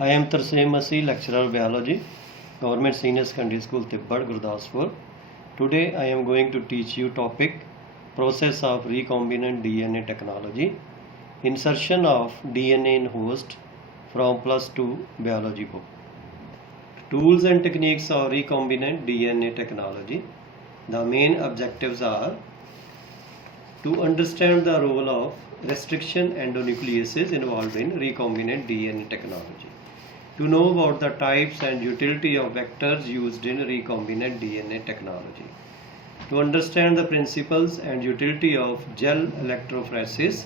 I am Tarseem Masih, lecturer of biology, Government Senior Secondary School, Tibbad, Gurdaspur. Today I am going to teach you topic process of recombinant DNA technology, insertion of DNA in host from +2 biology book. Tools and techniques of recombinant DNA technology. The main objectives are to understand the role of restriction endonucleases involved in recombinant DNA technology, to know about the types and utility of vectors used in recombinant DNA technology, to understand the principles and utility of gel electrophoresis,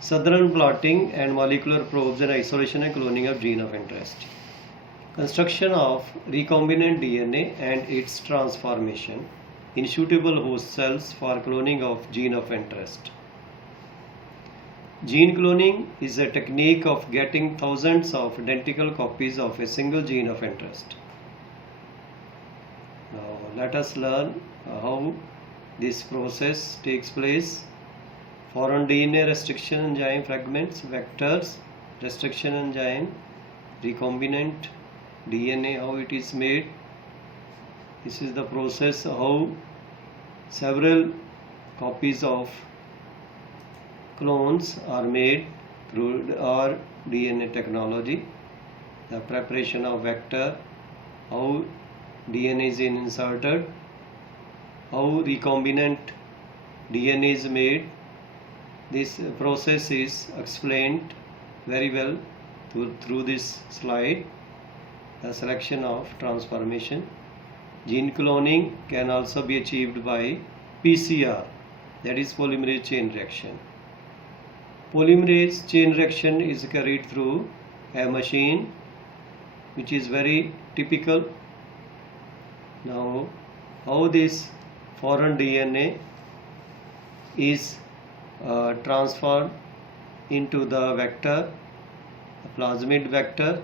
Southern blotting and molecular probes in isolation and cloning of gene of interest, construction of recombinant DNA and its transformation in suitable host cells for cloning of gene of interest. Gene cloning is a technique of getting thousands of identical copies of a single gene of interest. Now let us learn how this process takes place. Foreign DNA restriction enzyme fragments, vectors, restriction enzyme, recombinant DNA, how it is made. This is the process how several copies of clones are made through our DNA technology. The preparation of vector, how DNA is inserted, how recombinant DNA is made. This process is explained very well through this slide. The selection of transformation. Gene cloning can also be achieved by PCR, that is polymerase chain reaction. Polymerase chain reaction is carried through a machine which is very typical. Now, how this foreign DNA is transferred into the vector, the plasmid vector.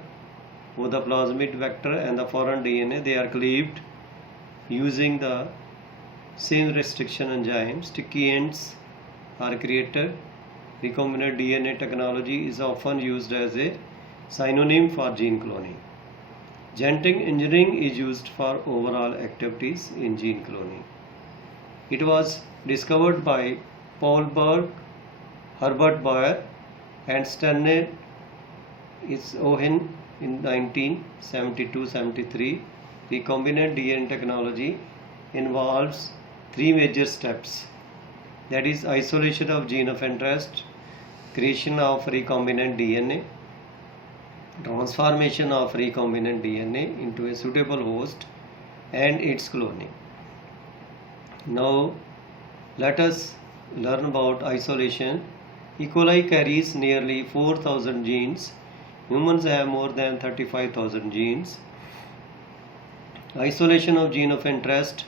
Both the plasmid vector and the foreign DNA, they are cleaved using the same restriction enzyme. Sticky ends are created. Recombinant DNA technology is often used as a synonym for gene cloning. Genetic engineering is used for overall activities in gene cloning. It was discovered by Paul Berg, Herbert Bayer, and Stanley Owen in 1972-73. Recombinant DNA technology involves three major steps, that is isolation of gene of interest, creation of recombinant DNA, transformation of recombinant DNA into a suitable host, and its cloning. Now let us learn about isolation. E. coli carries nearly 4,000 genes. Humans have more than 35,000 genes. Isolation of gene of interest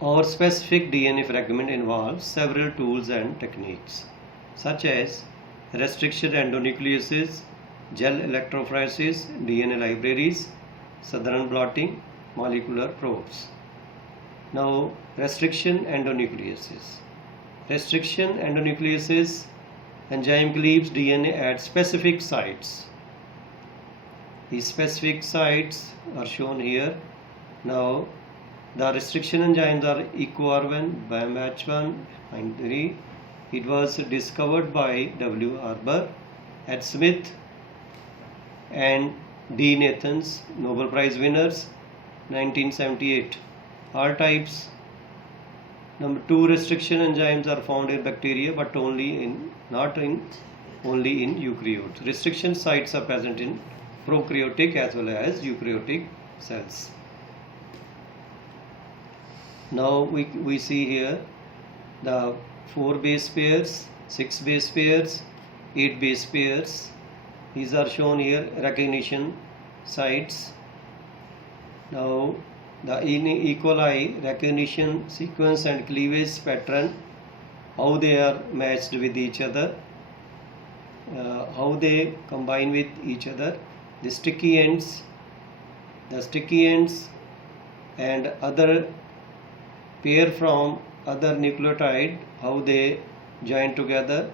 or specific DNA fragment involves several tools and techniques such as restriction endonucleases, gel electrophoresis, DNA libraries, Southern blotting, molecular probes. Now, restriction endonucleases. Restriction endonucleases enzyme cleaves DNA at specific sites. These specific sites are shown here. Now, the restriction enzymes are EcoR1, BAMH1, and 3. It was discovered by W. Arbour, H. Smith, and D. Nathans, Nobel Prize winners, 1978. All types. Number 2, restriction enzymes are found in bacteria, but only in eukaryotes. Restriction sites are present in prokaryotic as well as eukaryotic cells. Now we see here the 4 base pairs, 6 base pairs, 8 base pairs. These are shown here, recognition sites. Now the E. coli recognition sequence and cleavage pattern, how they are matched with each other, how they combine with each other. The sticky ends and other pair from other nucleotide, how they join together,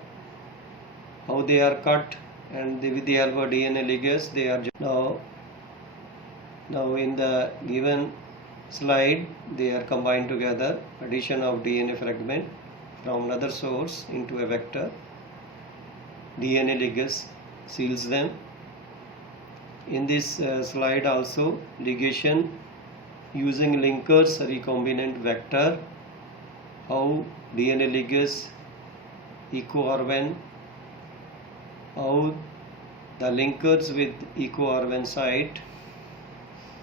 how they are cut and with the help of DNA ligases they are now in the given slide they are combined together. Addition of DNA fragment from another source into a vector. DNA ligase seals them. In this slide also ligation using linkers recombinant vector, how DNA ligase eco-R1, how the linkers with eco-R1 site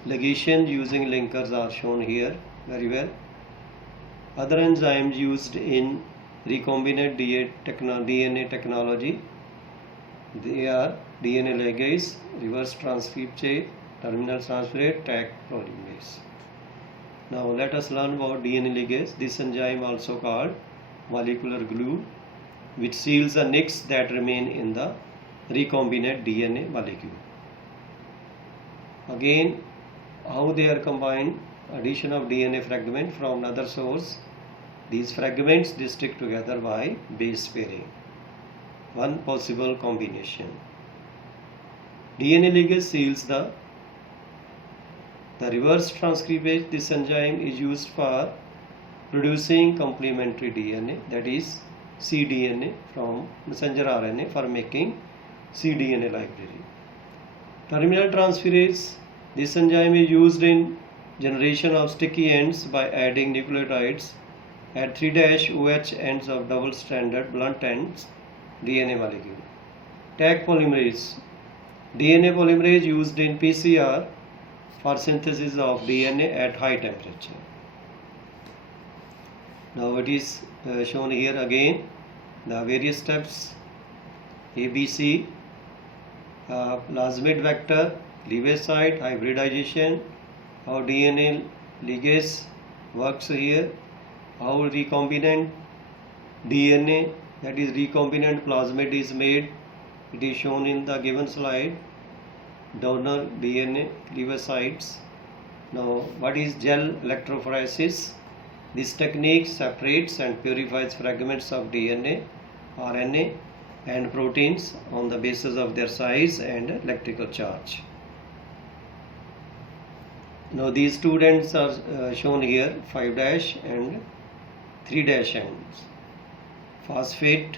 ligation using linkers are shown here very well. Other enzymes used in recombinant DNA technology, they are DNA ligase, reverse transcriptase, terminal transferase, Taq polymerase. Now let us learn about DNA ligase. This enzyme also called molecular glue, which seals the nicks that remain in the recombinant DNA molecule. Again, how they are combined, addition of DNA fragment from another source. These fragments they stick together by base pairing. One possible combination. DNA ligase seals the reverse transcriptase. This enzyme is used for producing complementary DNA, that is cDNA from messenger RNA for making cDNA library. Terminal transferase. This enzyme is used in generation of sticky ends by adding nucleotides at 3' ends of double-stranded blunt ends DNA molecule. Taq polymerase. DNA polymerase used in PCR for synthesis of DNA at high temperature. Now it is shown here again the various steps ABC, plasmid vector, cleavage site, hybridization, how DNA ligase works here, how recombinant DNA, that is recombinant plasmid, is made. It is shown in the given slide. Donor DNA cleavage sites. Now what is gel electrophoresis? This technique separates and purifies fragments of DNA, RNA and proteins on the basis of their size and electrical charge. Now these two ends are shown here, 5' and 3' ends, phosphate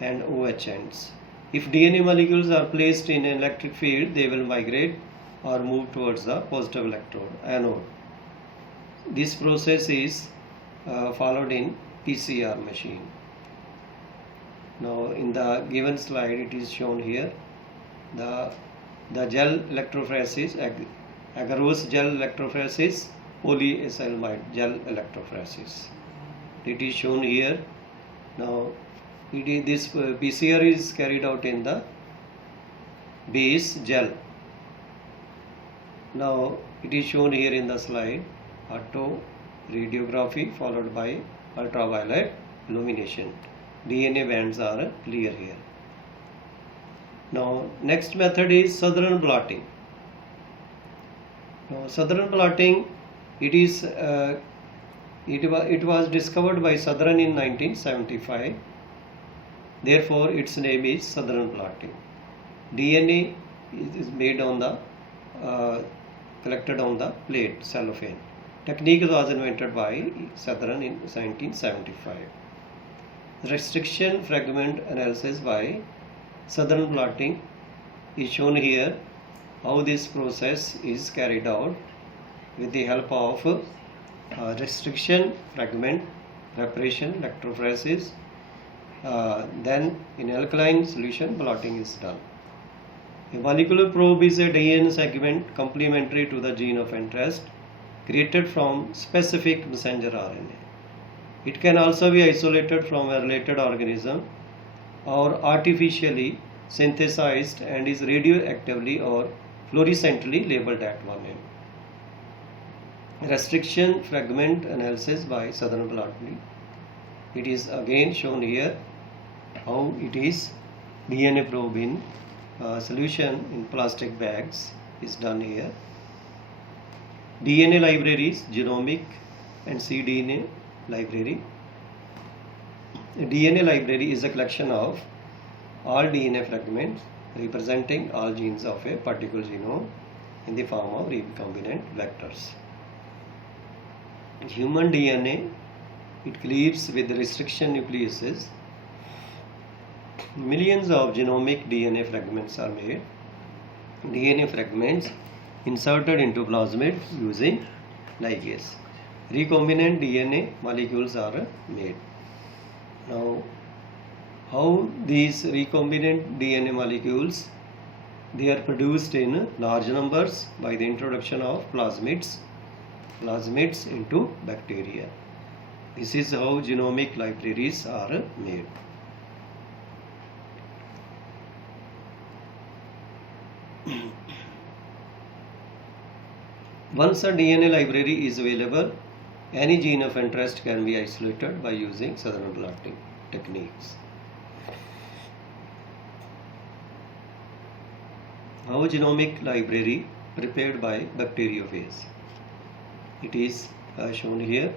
and OH ends. If DNA molecules are placed in an electric field, they will migrate or move towards the positive electrode, anode. This process is followed in PCR machine. Now in the given slide it is shown here the gel electrophoresis, agarose gel electrophoresis, polyacrylamide gel electrophoresis. It is shown here. Now this PCR is carried out in the base gel. Now it is shown here in the slide, auto radiography followed by ultraviolet illumination. DNA bands are clear here. Now next method is Southern blotting. Now Southern blotting, it was discovered by Southern in 1975. Therefore its name is Southern blotting. DNA is made on the collected on the plate cellophane. Technique was invented by Southern in 1975. Restriction fragment analysis by Southern blotting is shown here, how this process is carried out with the help of restriction fragment preparation, electrophoresis. Then in alkaline solution blotting is done. A molecular probe is a DNA segment complementary to the gene of interest created from specific messenger RNA. It can also be isolated from a related organism or artificially synthesized and is radioactively or fluorescently labeled at 1M. Restriction fragment analysis by Southern blotting. It is again shown here how it is DNA probe in solution in plastic bags is done here. DNA libraries, genomic and cDNA library. A DNA library is a collection of all DNA fragments representing all genes of a particular genome in the form of recombinant vectors. Human DNA, it cleaves with restriction nucleases. Millions of genomic DNA fragments are made. DNA fragments inserted into plasmid using ligase. Recombinant DNA molecules are made. Now, how these recombinant DNA molecules, they are produced in large numbers by the introduction of plasmids into bacteria. This is how genomic libraries are made. Once a DNA library is available, any gene of interest can be isolated by using Southern blotting techniques. How genomic library prepared by bacteriophage. It is shown here.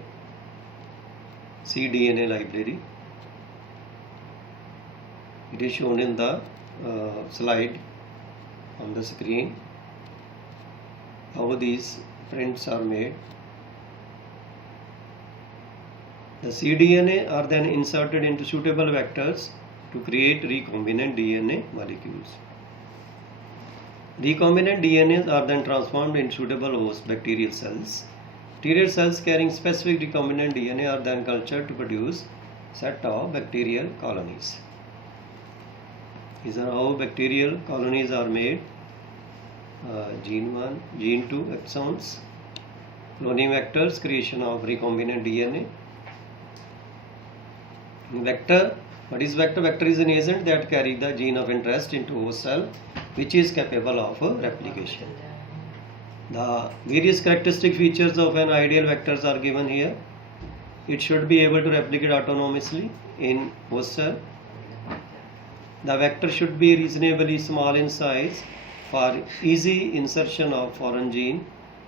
cDNA library. It is shown in the slide on the screen. How these prints are made. The cDNA are then inserted into suitable vectors to create recombinant DNA molecules. Recombinant DNAs are then transformed in suitable host bacterial cells. Bacterial cells carrying specific recombinant DNA are then cultured to produce set of bacterial colonies. These are how bacterial colonies are made. Gene 1, gene 2 exons, cloning vectors, creation of recombinant DNA. Vector, what is vector? Vector is an agent that carries the gene of interest into host cell, which is capable of replication. The various characteristic features of an ideal vectors are given here. It should be able to replicate autonomously in host cell. The vector should be reasonably small in size for easy insertion of foreign gene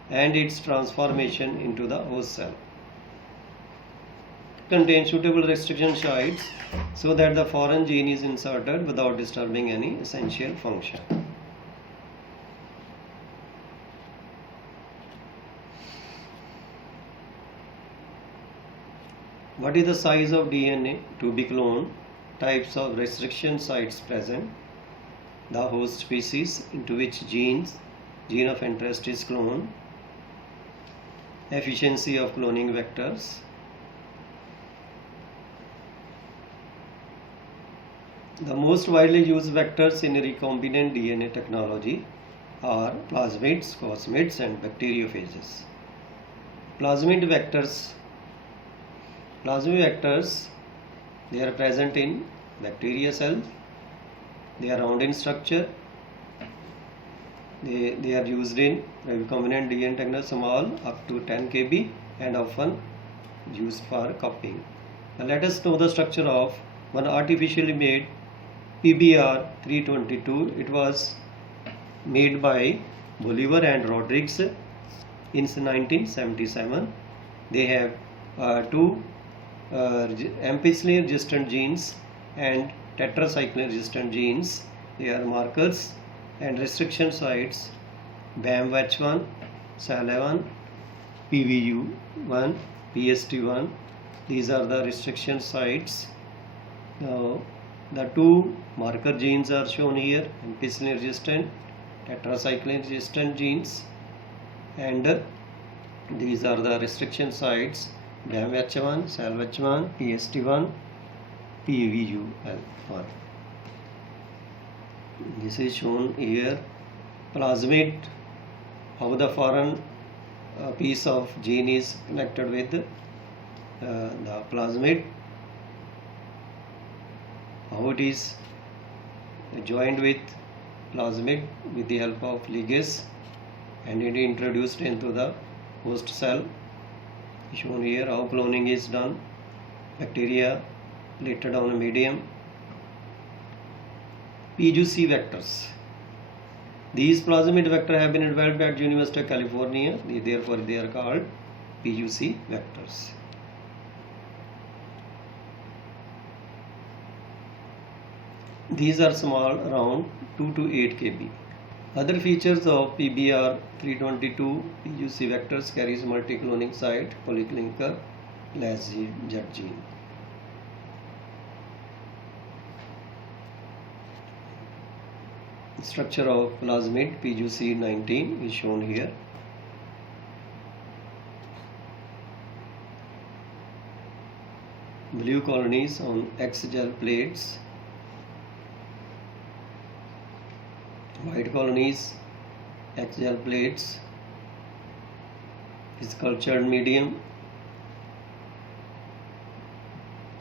and its transformation into the host cell. Contain suitable restriction sites so that the foreign gene is inserted without disturbing any essential function. What is the size of DNA to be cloned? Types of restriction sites present. The host species into which gene of interest is cloned. Efficiency of cloning vectors. The most widely used vectors in recombinant DNA technology are plasmids, cosmids, and bacteriophages. Plasmid vectors, they are present in bacteria cells. They are round in structure. They are used in recombinant DNA technology, small up to 10 kb and often used for copying. Now let us know the structure of one artificially made PBR 322. It was made by Bolivar and Rodriguez in 1977. They have two ampicillin resistant genes and tetracycline resistant genes. They are markers and restriction sites BAMH1, SAL1, PVU1, PST1. These are the restriction sites. Now, the two marker genes are shown here, ampicillin resistant, tetracycline resistant genes, and these are the restriction sites BAMH1, SALH1, PST1, PVU1. This is shown here. Plasmid, how the foreign piece of gene is connected with the plasmid, how it is joined with plasmid with the help of ligase and it is introduced into the host cell. Shown here how cloning is done. Bacteria plated on a medium. PGC vectors. These plasmid vectors have been developed at University of California. Therefore, they are called PGC vectors. These are small, around 2 to 8 kb. Other features of PBR 322 PUC vectors carries multi-cloning site, polyclinker, less Z gene. Structure of plasmid PGC19 is shown here. Blue colonies on X gel plates, white colonies X gel plates is cultured medium.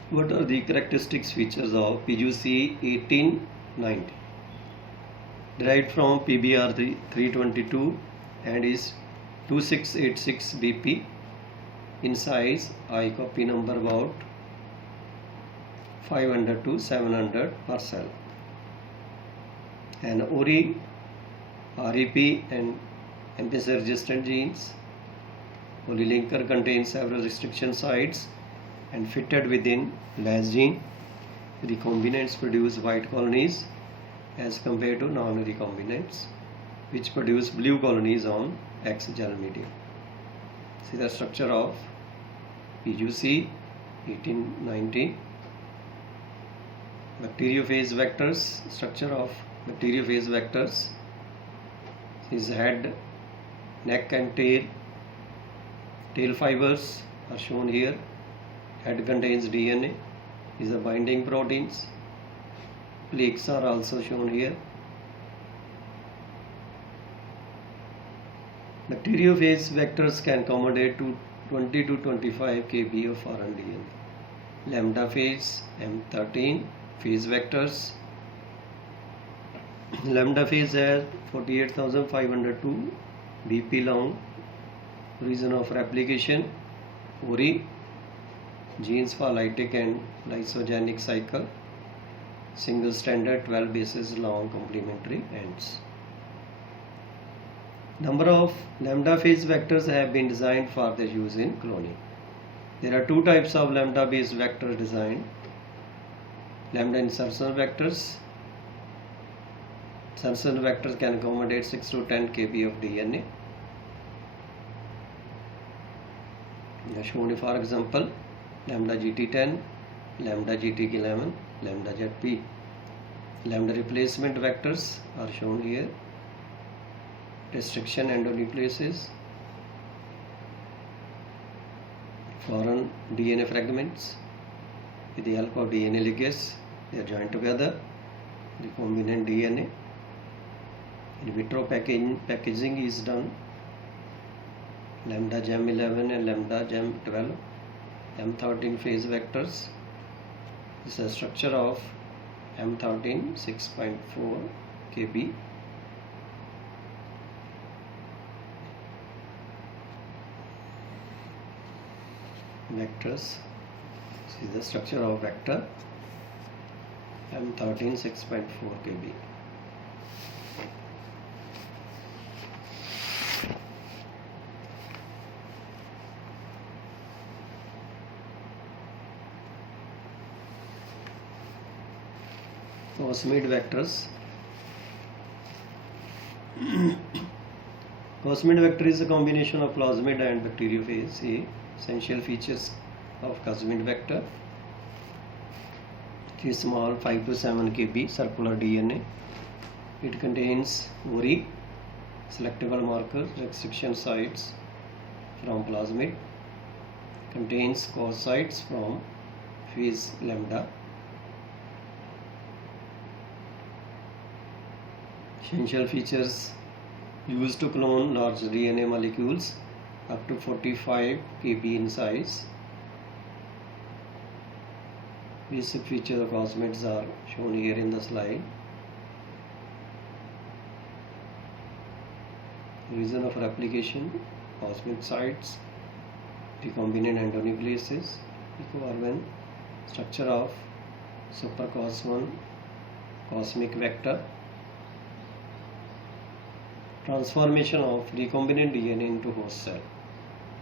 What are the characteristics features of PGC 1890? Derived from PBR 322 and is 2686 BP in size, I copy number about 500 to 700 per cell. And ORI, REP and MPS resistant genes. Polylinker contains several restriction sites and fitted within less gene. Recombinants produce white colonies as compared to non-recombinants, which produce blue colonies on X gel medium. See the structure of PGC 1890. Bacteriophage vectors, structure of bacteriophage vectors is head, neck and tail. Tail fibers are shown here. Head contains DNA, is the binding proteins. Plaques are also shown here. Bacteriophage vectors can accommodate to 20 to 25 kb of foreign DNA. Lambda phase M13 phase vectors. Lambda phase has 48,502 BP long. Region of replication ORI, genes for lytic and lysogenic cycle. Single standard 12 bases long complementary ends. Number of lambda phase vectors have been designed for their use in cloning. There are two types of lambda based vector designed. Lambda insertion vectors. Insertion vectors can accommodate 6 to 10 kb of DNA. Shown for example, lambda GT10, lambda GT11, lambda ZP. Lambda replacement vectors are shown here. Restriction endonucleases, foreign DNA fragments with the help of DNA ligase, they are joined together. Recombinant DNA. In vitro packaging is done. Lambda GEM11 and lambda GEM12, M13 phase vectors. This is a structure of M13 6.4 kb. Vectors. See the structure of vector M13 6.4 kb. Cosmid vectors. Cosmid vector is a combination of plasmid and bacteriophage. Essential features of cosmid vector: it is small 5 to 7 kb circular DNA. It contains ORI, selectable markers, restriction sites from plasmid. Contains cos sites from phase lambda. Essential features: used to clone large DNA molecules up to 45 kb in size. Basic features of cosmids are shown here in the slide. Region of replication, cosmid sites, recombinant endonucleases, equivalent structure of supercos1 cosmic vector. Transformation of recombinant DNA into host cell.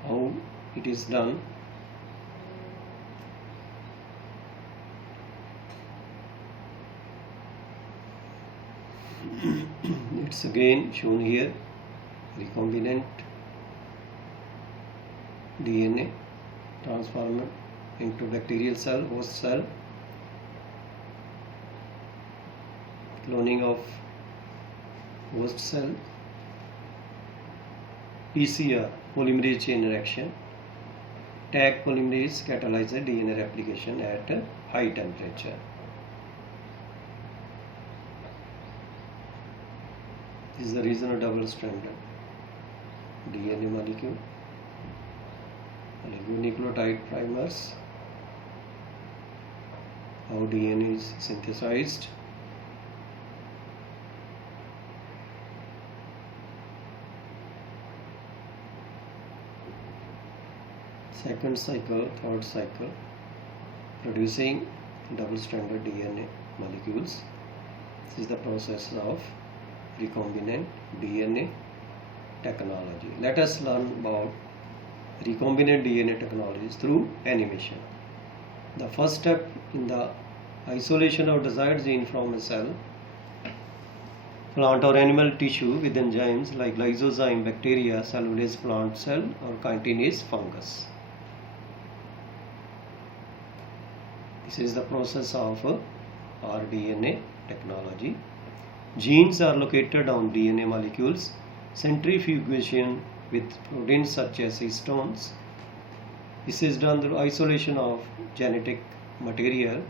How it is done? It's again shown here, recombinant DNA transformed into bacterial cell, host cell, cloning of host cell, PCR polymerase chain reaction, Taq polymerase catalyzes DNA replication at high temperature. This is the reason of double-stranded DNA molecule. Oligonucleotide primers. How DNA is synthesized. Second cycle, third cycle, producing double-stranded DNA molecules. This is the process of recombinant DNA technology. Let us learn about recombinant DNA technologies through animation. The first step in the isolation of desired gene from a cell, plant or animal tissue with enzymes like lysozyme, bacteria, cellulase plant cell or chitinase fungus. This is the process of rDNA technology. Genes are located on DNA molecules. Centrifugation with proteins such as histones. This is done through isolation of genetic material.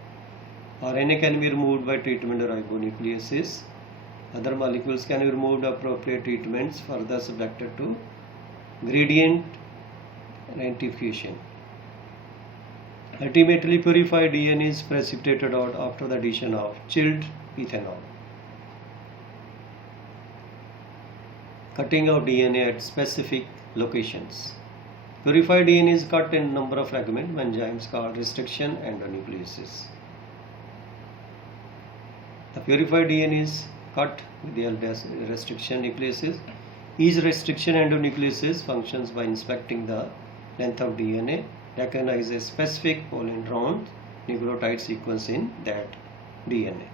RNA can be removed by treatment of ribonucleases. Other molecules can be removed by appropriate treatments, further subjected to gradient rentification. Ultimately, purified DNA is precipitated out after the addition of chilled ethanol. Cutting of DNA at specific locations. Purified DNA is cut in number of fragments by enzymes called restriction endonucleases. The purified DNA is cut with the restriction nucleases. Each restriction endonucleases functions by inspecting the length of DNA, recognize a specific polydron nucleotide sequence in that DNA.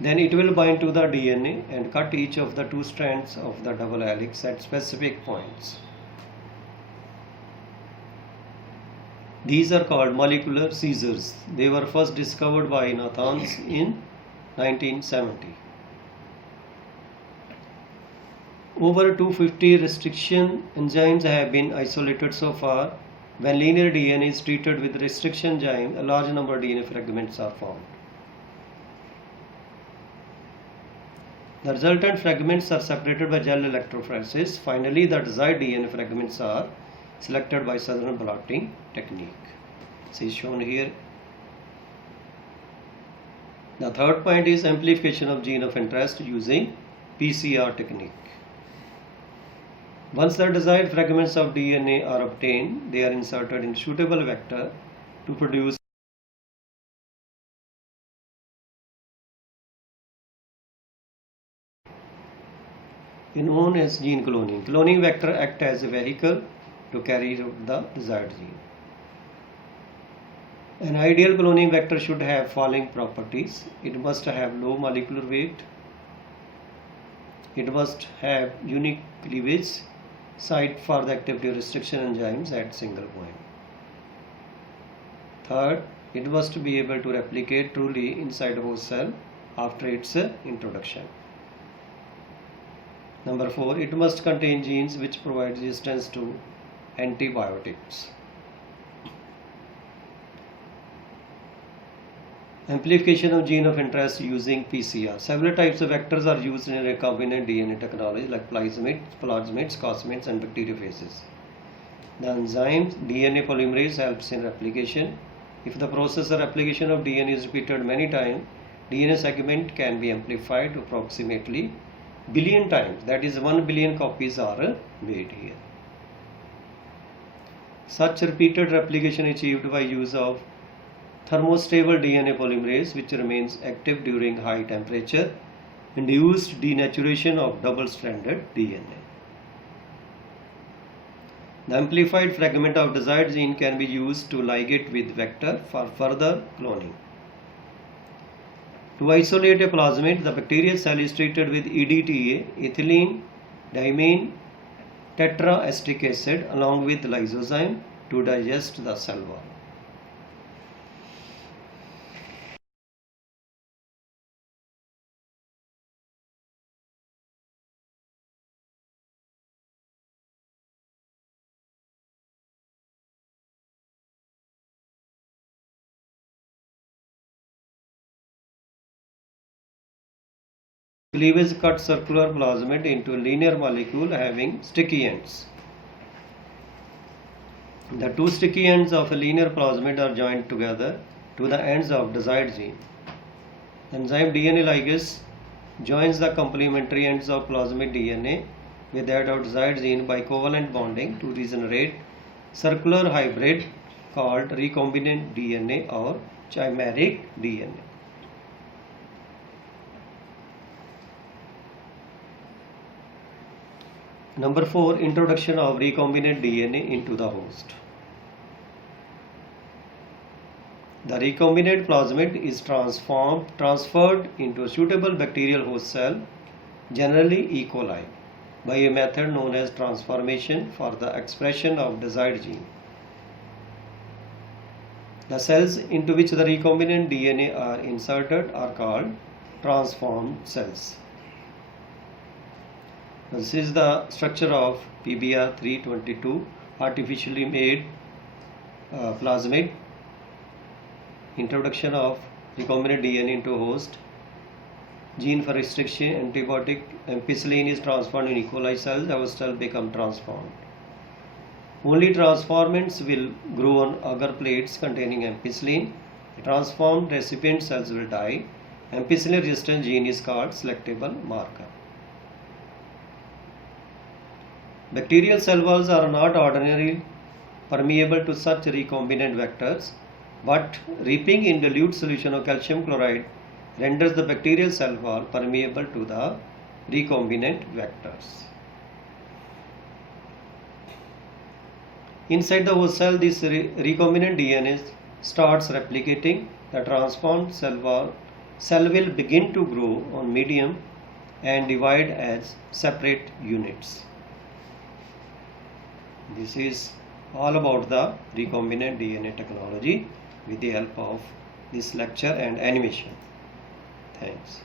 Then it will bind to the DNA and cut each of the two strands of the double helix at specific points. These are called molecular scissors. They were first discovered by Nathans in 1970. Over 250 restriction enzymes have been isolated so far. When linear DNA is treated with restriction enzyme, a large number of DNA fragments are formed. The resultant fragments are separated by gel electrophoresis. Finally, the desired DNA fragments are selected by Southern blotting technique. This is shown here. The third point is amplification of gene of interest using PCR technique. Once the desired fragments of DNA are obtained, they are inserted in suitable vector to produce known as gene cloning. Cloning vector act as a vehicle to carry out the desired gene. An ideal cloning vector should have following properties. It must have low molecular weight. It must have unique cleavage site for the activity restriction enzymes at single point. Third, it must be able to replicate truly inside host cell after its introduction. Number 4, it must contain genes which provide resistance to antibiotics. Amplification of gene of interest using PCR. Several types of vectors are used in recombinant DNA technology like plasmids, cosmids, and bacteriophages. The enzyme DNA polymerase helps in replication. If the process of replication of DNA is repeated many times, DNA segment can be amplified to approximately billion times, that is 1 billion copies are made here. Such repeated replication achieved by use of thermostable DNA polymerase, which remains active during high temperature, induced denaturation of double-stranded DNA. The amplified fragment of desired gene can be used to ligate with vector for further cloning. To isolate a plasmid, the bacterial cell is treated with EDTA, ethylene diamine tetraesteric acid, along with lysozyme to digest the cell wall. Cleavage cuts circular plasmid into a linear molecule having sticky ends. The two sticky ends of a linear plasmid are joined together to the ends of desired gene. The enzyme DNA ligase joins the complementary ends of plasmid DNA with that of desired gene by covalent bonding to regenerate circular hybrid called recombinant DNA or chimeric DNA. Number 4. Introduction of recombinant DNA into the host. The recombinant plasmid is transferred into a suitable bacterial host cell, generally E. coli, by a method known as transformation for the expression of desired gene. The cells into which the recombinant DNA are inserted are called transformed cells. This is the structure of PBR 322 artificially made plasmid. Introduction of recombinant DNA into host. Gene for restriction, antibiotic, ampicillin is transformed in E. coli cells, our cell become transformed. Only transformants will grow on agar plates containing ampicillin. Transformed recipient cells will die. Ampicillin resistant gene is called selectable marker. Bacterial cell walls are not ordinarily permeable to such recombinant vectors, but reaping in dilute solution of calcium chloride renders the bacterial cell wall permeable to the recombinant vectors. Inside the host cell, this recombinant DNA starts replicating. The transformed cell will begin to grow on medium and divide as separate units. This is all about the recombinant DNA technology with the help of this lecture and animation. Thanks.